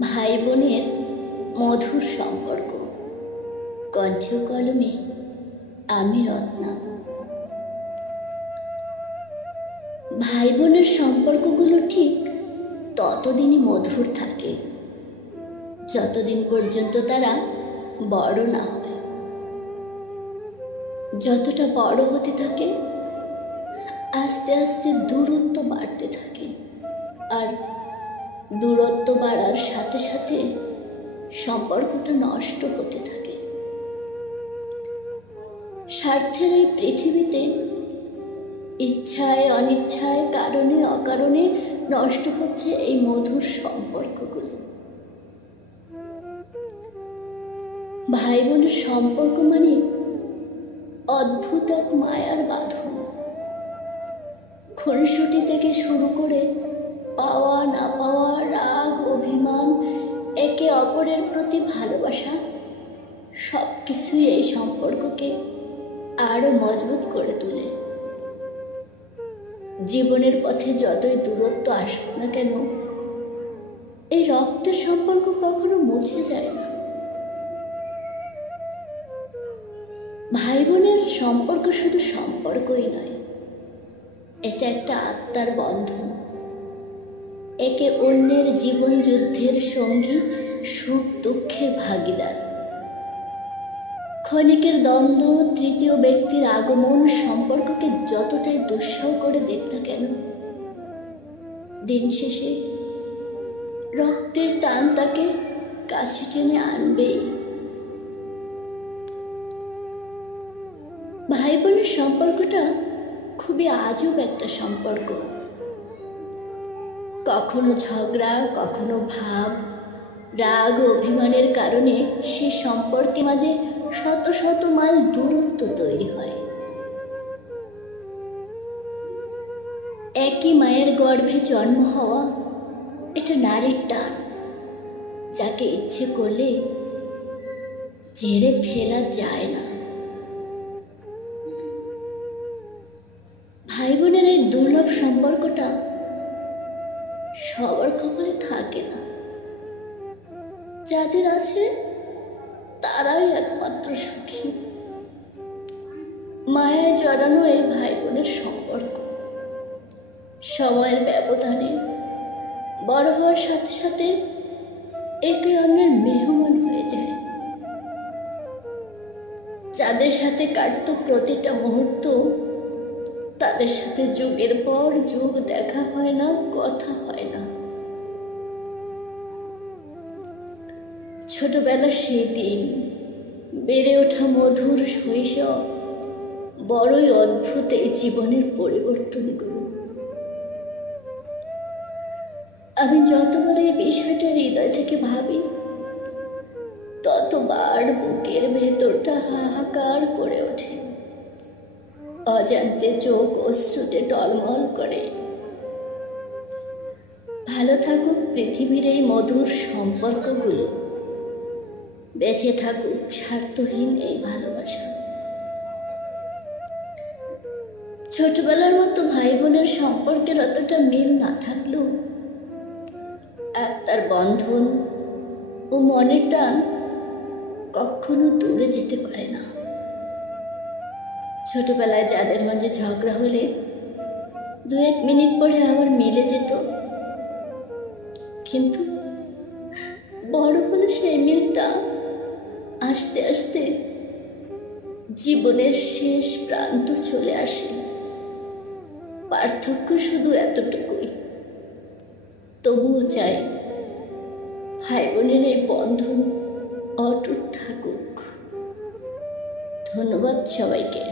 ভাই বোনের মধুর সম্পর্ক। কণ্ঠ কলমে আমি রত্না। ভাই বোনের সম্পর্কগুলো ঠিক ততদিনই মধুর থাকে যতদিন পর্যন্ত তারা বড় না হয়। যতটা বড় হতে থাকে আস্তে আস্তে দূরত্ব বাড়তে থাকে, আর দূরত্ব বাড়ার সাথে সাথে সম্পর্কটা নষ্ট হতে থাকে। স্বার্থের এই পৃথিবীতে ইচ্ছায় অনিচ্ছায় কারণে অকারণে নষ্ট হচ্ছে এই মধুর সম্পর্কগুলো। ভাই বোনের সম্পর্ক মানে অদ্ভুত এক মায়ার বাঁধন। খুনসুটি থেকে শুরু করে পাওয়া না পাওয়া, রাগ, অভিমান, একে অপরের প্রতি ভালোবাসা, সব কিছুই এই সম্পর্ককে আরো মজবুত করে তোলে। জীবনের পথে যতই দূরত্ব আসুক না কেন, এই রক্তের সম্পর্ক কখনো মুছে যায় না। ভাই বোনের সম্পর্ক শুধু সম্পর্কই নয়, এটা একটা আত্মার বন্ধন। একে অন্যের জীবন যুদ্ধের সঙ্গী, সুখ দুঃখের ভাগিদার। ক্ষণিকের দ্বন্দ্ব, তৃতীয় ব্যক্তির আগমন সম্পর্ককে যতটাই দুঃসহ করে দেখ না কেন, দিন শেষে রক্তের টান তাকে কাছে টেনে আনবেই। ভাই বোনের সম্পর্কটা খুবই আজব একটা সম্পর্ক। কখনো ঝগড়া, কখনো ভাব, রাগ, অভিমানের কারণে সে সম্পর্কের মাঝে শত শত মাইল দূরত্ব তৈরি হয়। একই মায়ের গর্ভে জন্ম হওয়া, এটা নারীর টান, যাকে ইচ্ছে করলে ঝেড়ে ফেলা যায় না। ভাই বোনের এই দুর্লভ সম্পর্কটা সবার কপালে থাকে না। যাদের আছে তারাই একমাত্র সুখী। মায়ায় জড়ানো এই ভাই বোনের সম্পর্ক সময়ের ব্যবধানে বড় হওয়ার সাথে সাথে একে অন্যের মেহমান হয়ে যায়। যাদের সাথে কাটত প্রতিটা মুহূর্ত, তাদের সাথে যুগের পর যুগ দেখা হয় না, কথা হয় না। ছোটবেলার সেই দিন, বেড়ে ওঠা মধুর শৈশব, বড়ই অদ্ভুত এই জীবনের পরিবর্তনগুলো। আমি যতবার এই বিষয়টা হৃদয় থেকে ভাবি, ততবার বুকের ভেতরটা হাহাকার করে ওঠে। অজান্তে চোখ অশ্রুতে টলমল করে। ভালো থাকুক পৃথিবীর এই মধুর সম্পর্কগুলো, বেঁচে থাকুক স্বার্থহীন এই ভালোবাসা। ছোটবেলার মতো ভাই বোনের সম্পর্কের অতটা মিল না থাকলেও আত্মার বন্ধন ও মনের টান কখনো দূরে যেতে পারে না। ছোটবেলায় যাদের মাঝে ঝগড়া হলে 2-1 মিনিট পরে আবার মিলে যেত, কিন্তু বড় হলে সেই মিলটা আস্তে আস্তে জীবনের শেষ প্রান্ত চলে আসে। পার্থক্য শুধু এতটুকুই। তবুও চাই ভাই বোনের এই বন্ধন অটুট থাকুক। ধন্যবাদ সবাইকে।